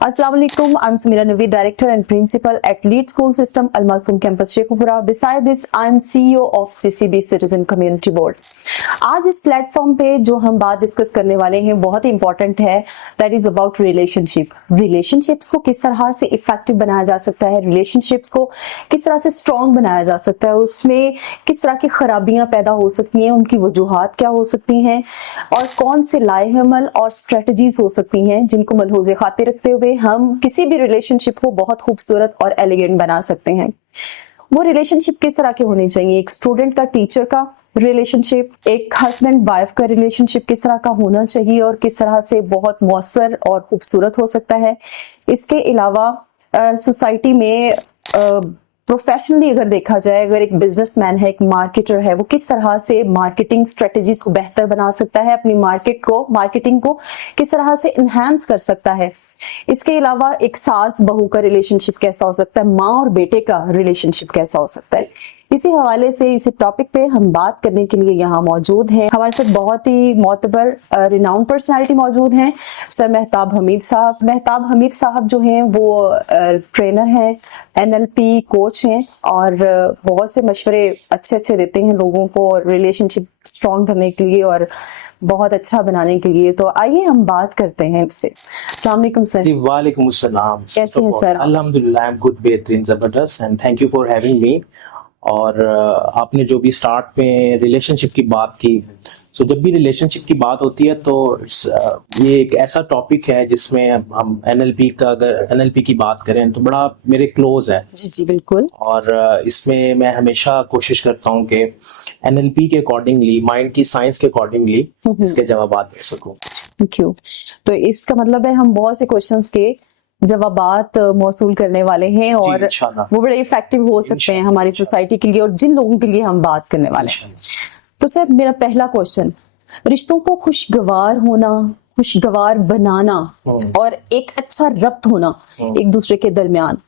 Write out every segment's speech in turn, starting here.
Assalamu alaikum. I'm Samira Navi, Director and Principal at Lead School System, Al Masoom Campus, Sheikhupura. Besides this, I'm CEO of CCB Citizen Community Board. आज इस platform पे जो हम बात discuss करने वाले हैं बहुत ही इंपॉर्टेंट है, दैट इज अबाउट रिलेशनशिप्स को किस तरह से इफेक्टिव बनाया जा सकता है, रिलेशनशिप्स को किस तरह से स्ट्रॉन्ग बनाया जा सकता है, उसमें किस तरह की खराबियां पैदा हो सकती हैं, उनकी वजूहात क्या हो सकती हैं और कौन से लाएहमल और स्ट्रेटजीज हो सकती हैं जिनको मलहूज़े खातिर रखते हुए हम किसी भी रिलेशनशिप को बहुत खूबसूरत और एलिगेंट बना सकते हैं। वो रिलेशनशिप किस तरह के होने चाहिए, एक स्टूडेंट का टीचर का रिलेशनशिप, एक हस्बैंड वाइफ का रिलेशनशिप किस तरह का होना चाहिए और किस तरह से बहुत मौसर और खूबसूरत हो सकता है। इसके अलावा सोसाइटी में प्रोफेशनली अगर देखा जाए, अगर एक बिजनेसमैन है, एक मार्केटर है, वो किस तरह से मार्केटिंग स्ट्रेटजीज को बेहतर बना सकता है, अपनी मार्केटिंग को किस तरह से इनहेंस कर सकता है। इसके अलावा एक सास बहू का रिलेशनशिप कैसा हो सकता है, माँ और बेटे का रिलेशनशिप कैसा हो सकता है। इसी हवाले से इसी टॉपिक पे हम बात करने के लिए यहाँ मौजूद हैं। हमारे साथ बहुत ही मोतबर रिनाउंड पर्सनालिटी मौजूद हैं, सर मेहताब हमीद साहब। मेहताब हमीद साहब जो हैं वो ट्रेनर हैं, NLP कोच हैं और बहुत से मशवरे अच्छे देते हैं लोगों को रिलेशनशिप स्ट्रॉन्ग करने के लिए और बहुत अच्छा बनाने के लिए। तो आइए हम बात करते हैं इससे। अस्सलाम वालेकुम सर। जी वालेकुम अस्सलाम। कैसे हैं सर? अल्हम्दुलिल्लाह, आई एम गुड, बेहतरीन, जबरदस्त, and thank you for having me. और आपने जो भी स्टार्ट में रिलेशनशिप की बात की, सो जब भी रिलेशनशिप की बात होती है तो ये एक ऐसा टॉपिक है जिसमें हम NLP का, अगर NLP की बात करें तो बड़ा मेरे क्लोज है। जी बिल्कुल। और इसमें मैं हमेशा कोशिश करता हूँ कि NLP के अकॉर्डिंगली, माइंड की साइंस के अकॉर्डिंगली इसके जवाब दे सकूँ। Thank you. तो इसका मतलब है हम बहुत से क्वेश्चंस के जवाबात मौसूल करने वाले हैं और वो बड़े इफेक्टिव हो सकते हैं हमारी सोसाइटी के लिए और जिन लोगों के लिए हम बात करने वाले हैं। तो सर मेरा पहला क्वेश्चन, रिश्तों को खुशगवार होना, खुशगवार बनाना और एक अच्छा रब्त होना एक दूसरे के दरमियान,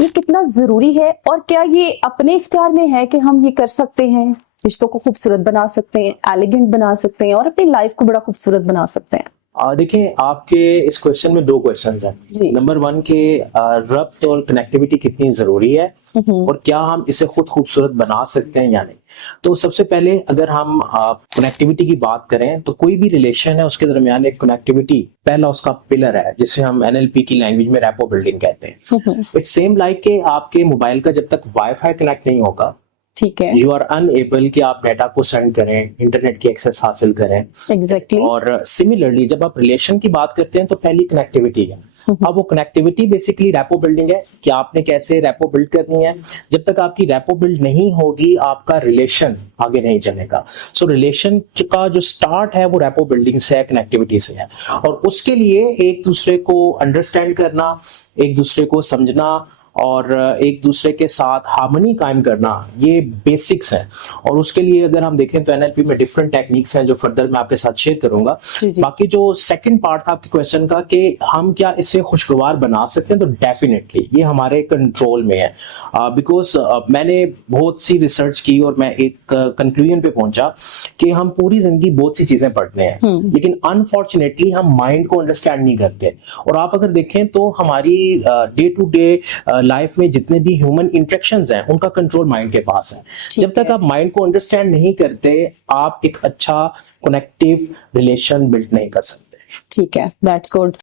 ये कितना जरूरी है और क्या ये अपने इख्तियार में है कि हम ये कर सकते हैं, रिश्तों को खूबसूरत बना सकते हैं, एलिगेंट बना सकते हैं और अपनी लाइफ को बड़ा खूबसूरत बना सकते हैं? देखिए, आपके इस क्वेश्चन में दो क्वेश्चंस हैं। नंबर 1 के रब्त और कनेक्टिविटी कितनी जरूरी है और क्या हम इसे खुद खूबसूरत बना सकते हैं या नहीं। तो सबसे पहले अगर हम कनेक्टिविटी की बात करें तो कोई भी रिलेशन है उसके दरमियान एक कनेक्टिविटी पहला उसका पिलर है, जिसे हम NLP की लैंग्वेज में रैपो बिल्डिंग कहते हैं। इट्स सेम लाइक के आपके मोबाइल का जब तक वाईफाई कनेक्ट नहीं होगा, ठीक है, यू आर अनएबल कि आप डाटा को सेंड करें, इंटरनेट की एक्सेस हासिल करें। Exactly. और सिमिलरली जब आप रिलेशन की बात करते हैं तो पहली कनेक्टिविटी है। अब वो कनेक्टिविटी बेसिकली रैपो बिल्डिंग है कि आपने कैसे रैपो बिल्ड करनी है। जब तक आपकी रैपो बिल्ड नहीं होगी आपका रिलेशन आगे नहीं चलेगा। सो रिलेशन का जो स्टार्ट है वो रैपो बिल्डिंग से है, कनेक्टिविटी से है। और उसके लिए एक दूसरे को अंडरस्टैंड करना, एक दूसरे को समझना और एक दूसरे के साथ हार्मनी कायम करना, ये बेसिक्स हैं। और उसके लिए अगर हम देखें तो NLP में डिफरेंट टेक्निक्स हैं जो फर्दर मैं आपके साथ शेयर करूंगा। बाकी जो सेकंड पार्ट था आपके क्वेश्चन का कि हम क्या इसे खुशगवार बना सकते हैं, तो डेफिनेटली ये हमारे कंट्रोल में है। बिकॉज मैंने बहुत सी रिसर्च की और मैं एक कंक्लूजन पे पहुंचा कि हम पूरी जिंदगी बहुत सी चीजें पढ़ते हैं लेकिन अनफॉर्चुनेटली हम माइंड को अंडरस्टैंड नहीं करते। और आप अगर देखें तो हमारी डे टू डे लाइफ में जितने भी ह्यूमन इंटरेक्शंस हैं उनका कंट्रोल माइंड के पास है। जब तक आप माइंड को अंडरस्टैंड नहीं करते आप एक अच्छा कनेक्टिव रिलेशन बिल्ड नहीं कर सकते। ठीक है, दैट्स गुड।